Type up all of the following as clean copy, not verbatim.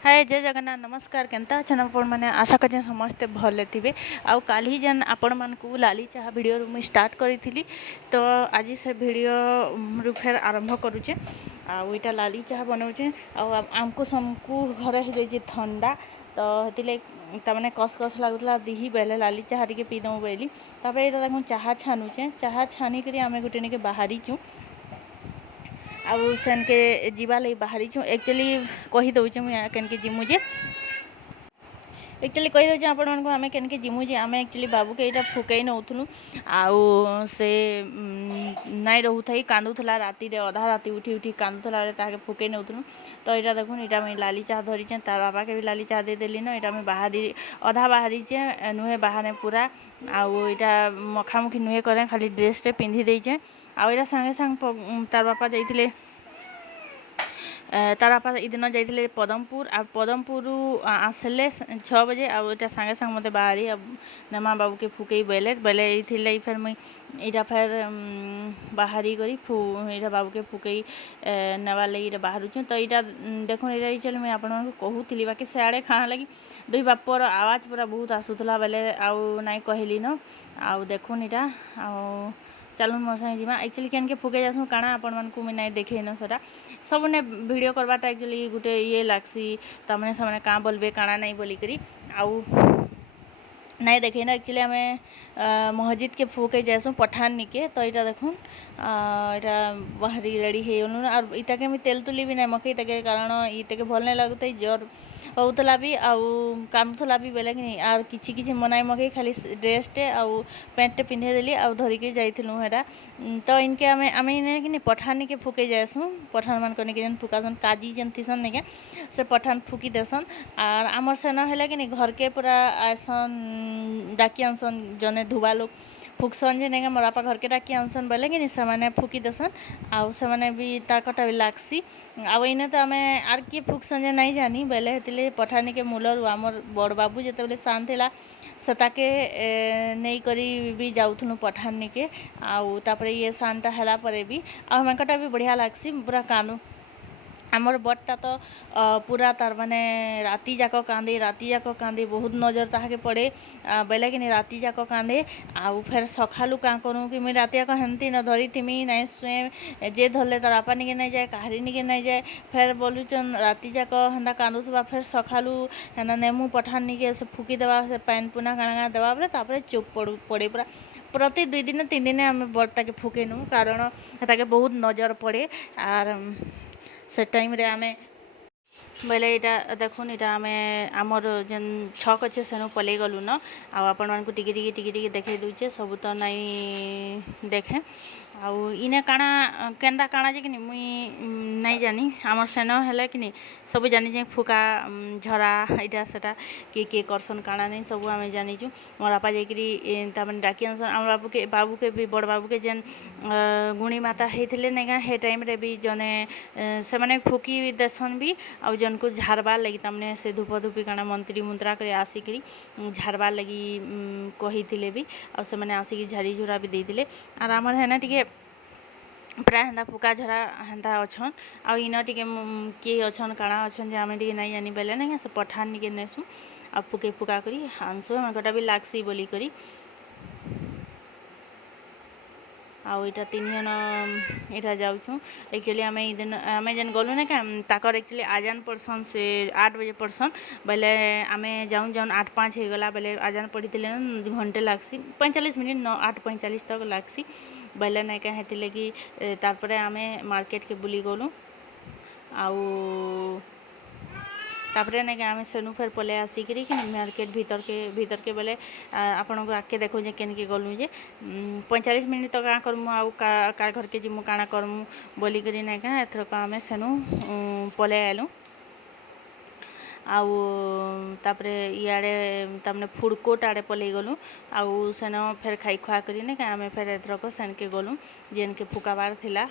हाय जय जगन्नाथ नमस्कार केनता अच्छन आपण मैंने आशा कर समस्ते भले थे आउ काली जेन आपण मानकु लाली चाह वीडियो मुझे स्टार्ट करी तो आज से वीडियो रु फेर आरंभ करुचे आईटा लाली चाह बनाऊे आमको समकु घर हो जाए थंडा तो हेतिले तमाने कस कस लगुला दिही बेले लाली चाह टी पीदे बोली तापर चाह छानुचे चाह छानिक आम गोटे निके बाहरीचु आउ सेन के जीवा लगी बाहरी छूँ एक्चुअली कही दौचे मुझे केनके जिमु जे एक्चुअली कही दौचे आपण मानक आम केनके जिमु जे आम एक्चुअली बाबू के यहाँ फुकई नौलु आउ से नाई रोथई कांदुला राति अधा राति उठी उठी कांदुला ताके फुकई नौलु तो यहाँ देखुन यहाँ मुझे लाली चाह धरीचे तार बाबा के भी लाली चाह देदेली न यहाँ मुझे बाहरी अधा बाहरीचे नुहे बाहर पूरा आउ यहाँ मखामुखी नुहे करें खाली ड्रेसटे पिंधि देचे आउ यहाँ सांगे सांग तार बापा जाइए तार बापा इदिन जाइए पदमपुर आ पदमपुर आसले 6 बजे आटा सांगे सांग मत बाहरी नमा बाबू के फुकई बेले बेले ये फिर मुई इटा फिर बाहरी करी यहाँ बाबू के फुकई नेवार लगे बाहर तो यहाँ देख ये चल मुझे आपको कहूली बाकी सियाड़े खाना लगी दुई बापर आवाज पूरा बहुत आसूला बेले आउ नाई कहली न आउ देखुन यहाँ आउ चलुन मोर संगे जीमा एक्चुअली केनके फुके जासूँ काଣା आपण मानकु मुझे नाई देखे न सेटा सब ने वीडियो करवाटा एक्चुअली गोटे ये लागसी तमने से काँ बोलबे काଣା नहीं बोलिकरी आउ नहीं देखे ना एक्चुअली आम मस्जिद के फुके जासूँ पठान निके तो यहाँ देखुन यहाँ बाहरी रेडी हो और इटा के तेल तुली भी नहीं मकई तक कारण इतके भल नहीं लगते जोर होता भी आउ कांदुला भी बेले कि आर किछि मनाई मकई खाली ड्रेसटे आउ पैंटटे पिंधे देली आउ धरिकी जाइलु हेरा तो इनके आम आम कि पठान निके फुके जासूँ पठान मान के जेन फुकासन काजी जेन थीसन निके से पठान फुकी देसन और आमर सेन है कि घर के पूरा आसन डाकी आनसन जने धुबा लोग फुकसन जे नहीं मोर बापा घर के डाकी आनसन बोले कि से फुकी देसन आउ से भी ताकटा भी लागसी आउ इने तो आम आर किए फुकसन जे नहीं जानी बेले हेतिले पठानी के मूलर आमर बड़ बाबू जिते बेले सान थिला से ताके नहीं करी भी जाऊथुनु पठान निके आउ तापरे ये सानटा हैला परे भी आ हमकटा भी बढ़िया लागसी पूरा कानू आमर बटटा तो पूरा तार माने राति जाक कांदे बहुत नजर ताके पड़े बेले कि राति जाक कांदे आउ फिर सखालु क्या करूँ कि मुझे राति जाक हेमती न धरी थी नाई शुए जे धरले तार आपा निके नहीं जाए कहारी निके नहीं जाए फिर बोलुचन राति जाक हेन्ता कांदुवा फिर सखालु हेना नेमु पठान निके से फुकी देवा से पैन पुना काଣା काଣା देवा बोले तापर चुप पड़े पूरा प्रति 2 दिन 3 दिन आम बटटा के फुकेनु कारण ताके बहुत नजर पड़े और से टाइम रे आमे बोले यहाँ देखुन यहाँ आम आमर जेन छक अच्छे सेनु पलि गलु न आपण मानकु टिके देखे दूचे सब तो नहीं देखे आउ इने काଣା केनता काଣା जे कि मुई नहीं जानी आमर सेन है कि सब जानी जे फुका झरा इटा सेटा किए करसन काଣା नहीं सब आम जानीचु मोर बापा जाकरी तमें डाकी आनसन आम बाबू के भी बड़ बाबू के जेन गुणी माता होते नहीं हे टाइम रे भी जने से माने फुकी देसन भी आउ जन को झारबार लगी तमने से धूप धूपी काଣା मंत्री मुंत्रा कर आसिकी झारबार लगी कही भी आ से मैंने आसिकी झाड़ी झुरा भी देते और आमर है ना टे प्राय हेन्ता फुका झरा हेन्ता अच्छन आ इन टे किए अच्छन काଣା अच्छन जे आम टे नहीं जानी बेले नहीं से पठान निके नेसु आ फुके फुका करी आनसु हमकटा भी लागसी बोली करी आउ इटा 3 जन इटा जाऊँ एक्चुअली आम दिन आम जेन गलु ना क्या ताकर एक्चुअली आजान पड़सन से 8 बजे पड़सन बेले आम जाऊँ जाऊँ 8:05 हो गला बेले आजान पड़ी घंटे लागसी 45 मिनट 8:45 तक लागसी बेले नहीं कहे कि तारपरे आम मार्केट के बुली गलु आउ तापरे नहीं आम सेनु फेर पले आसिकी कि मार्केट भीतर के बेले आपण को आके देखो जे केनके गलु जे 45 मिनट तक क्या करमु आउ का घर के जिमु काଣା करमु बोली करी नहीं क्या एथरक आम सेनु पले आलु आउ तापरे इे तमने फूड कोर्ट आड़े पलि गलु आउ सेन फेर खाई खुआ करी नहीं आम फेर एथरक सेन के गलु जेन के फुकाबार थिला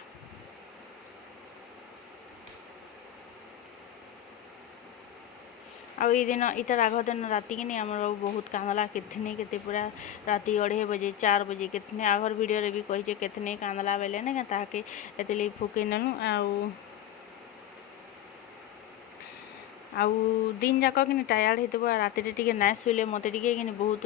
आउ ये दिन इतार आग दिन राति कि आम बाबू बहुत कांदला केथने केते पूरा राति 2:30 बजे 4 बजे केतने आगर वीडियो रे भी कही केतने कांदला बेले ना ताके एतले फुके ननु आउ आउ दिन जाक कि टायर्ड होइथबो राति टिके नाइ शुइले मते टिके कि बहुत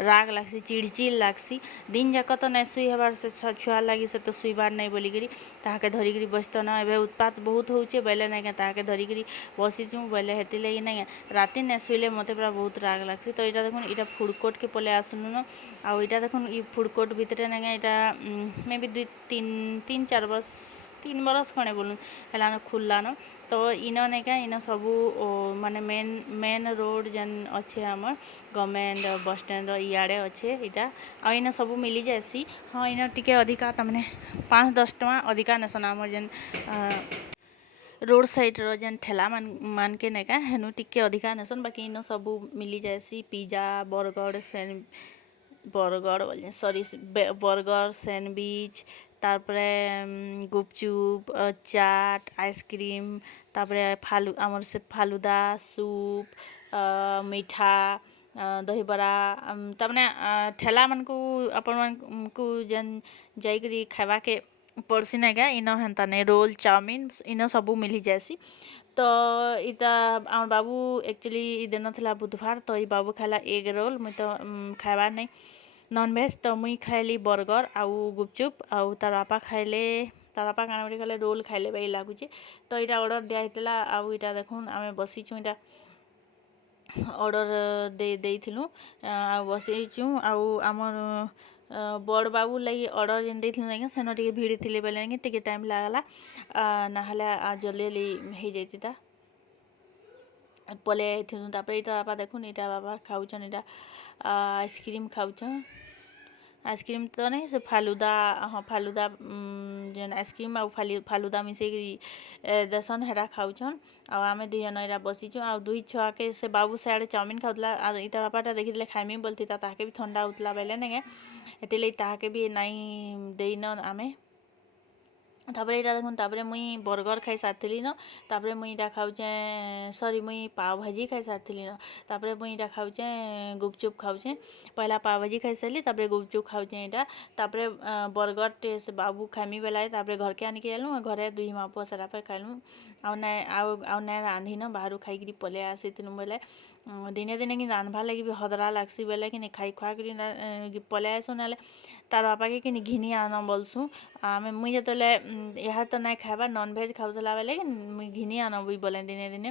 राग लागसी चिड़चिड़ लागसी दिन जाक तो नाइ शुई हेबार से छुआ लागी से तो शुइबार नाइ बोलिकी ताहाके धरिकी बसत न एबे उत्पात बहुत होउचे बेले नाइ ताहाके धरिकी बसिचु बेले हेति लगी नाइ राति नाइ शुइले मते पूरा बहुत राग लागसी। तो इटा देखुन इटा फूड कोर्ट के पले आसुनु न आउ इटा देखुन इ फूड कोर्ट भितरे नाइ इटा मे बी 2-3-4 बरस 3 बरस खणे बोलु हेलान खुल्ला न। तो इन नाइका इन सबू माने मेन रोड जेन अच्छे हमर गवर्नमेंट बस स्टैंड इयाड़े अच्छे इटा आ इन सबू मिली जाएसी। हाँ इन टिके अधिका तमने 5-10 टका अधिका नेसन हमर जेन रोड साइड रो जेन ठेला मान के नाइका हेनु टिके अधिका नेसन बाकी इन सबू मिली जाएसी पिज्जा बर्गर सैंडविच तारपरे गुपचुप चाट आइसक्रीम तारपरे आमर से फालुदा सूप मीठा दहीबरा तमने ठेला मन को अपन मन को जेन जाइकरी खावा के पड़सी नाइका इन हेन्ता ने रोल चाउमिन इन सबू मिली जाएसी। तो इता आम बाबू एक्चुअली दिन थला बुधवार तो ई बाबू खाला एग रोल मुई तो खाइबार नहीं नॉनवेज तो मुई खाइली बर्गर आउ गुपचुप आउ तार बापा खाइले तार बापा काना बड़ी खाइले रोल खाइले बाई लागुचे। तो इटा ऑर्डर दिया हितला आउ इटा देखुन आमे बसिचु इटा ऑर्डर देइथिलु आउ बसिचु आउ आमर बड़ बाबू लगी ऑर्डर जेन देइथिलु नाइ सेनो टिके भीड़ थिले बेले नाइ टिके टाइम लागला नाहले जल्दी जल्दी हेइ जाइतिता पले आइथिलु। तापर इटा बापा देखुन इटा बापा खाउछन इटा आइसक्रीम खाउछन आइसक्रीम तो नहीं से फालुदा हाँ फालुदा जेन आइसक्रीम आउ फालुदा मिसेकी देसन हेरा खाउछन आउ आमे दुई जन इरा बसिचु आउ दुई छुआ के से बाबू सियाड़े चाउमिन खाउतला आ इता बापाटा देखिले खाइमी बोलथिता ताहाके भी ठंडा उतला बेले नाइ हेतिले ताहाके भी नाइ देइन आमे। तापर इटा देखुन तापर मुई बर्गर खाइ सारथिली न तापर मुई इटा खाउचे सॉरी मुई पाव भाजी खाइ सारथिली न तापर मुई इटा खाउचे गुपचुप खाउचे पहला पाव भाजी खाइ सारली तापर गुपचुप खाउचे इटा तापर बर्गर टे से बाबू खाइमी बेलाय तापर घर के आनिके आलु घरे दुई माँ पुआ सरापर खाइलु आउ नाइ रांधि न बाहरु खाइकरी पले आसिथिलु बेले दिने दिने कि रांधबार लगी भी हदरा लागसी बेले कि खाइ खुआकरी पले आइसु नाले तार बापा के कि घिनी आन बोलसु आमे मुई जतले यहाँ तो नाइ खाइबा नॉनभेज खाउतला बेले मुई घिनी आन बोले दिने दिने।